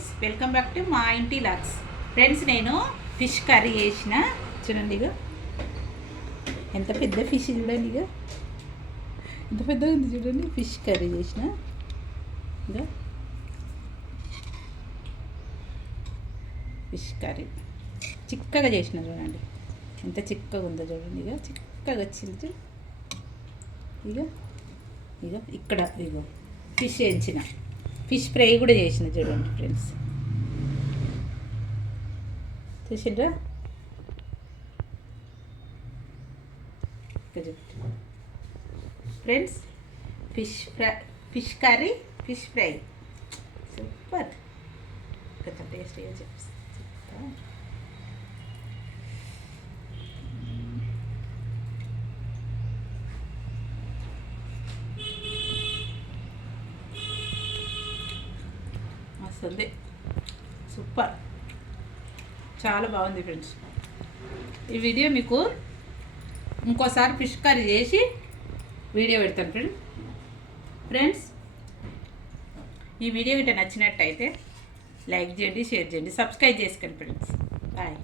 Friends, welcome back to మా ఇంటి logs. Friends, నేను ఫిష్ కర్రీ చేసిన. చూడండి, ఇక ఎంత పెద్ద ఫిష్ చూడండి, ఇక ఎంత పెద్దగా ఉంది చూడండి. ఫిష్ కర్రీ చేసిన. ఇక ఫిష్ కర్రీ చిక్కగా చేసిన. చూడండి ఎంత చిక్కగా ఉందో చూడండి. ఇక చిక్కగా వచ్చింది. ఇక ఇక ఇక్కడ ఇగో ఫిష్ వేయించిన. ఫిష్ ఫ్రై కూడా చేసిన. చూడండి ఫ్రెండ్స్, చూసిండ్రా? Friends, fish curry, fish fry super. కొంచెం టేస్టీగా చెప్తా. మస్తుంది, సూపర్, చాలా బాగుంది ఫ్రెండ్స్. ఈ వీడియో మీకు ఇంకోసారి ఫిష్ కర్రీ చేసి వీడియో పెడతాను ఫ్రెండ్స్. ఈ వీడియో గిట్ట నచ్చినట్టయితే లైక్ చేయండి, షేర్ చేయండి, సబ్స్క్రైబ్ చేసుకోండి ఫ్రెండ్స్. బాయ్.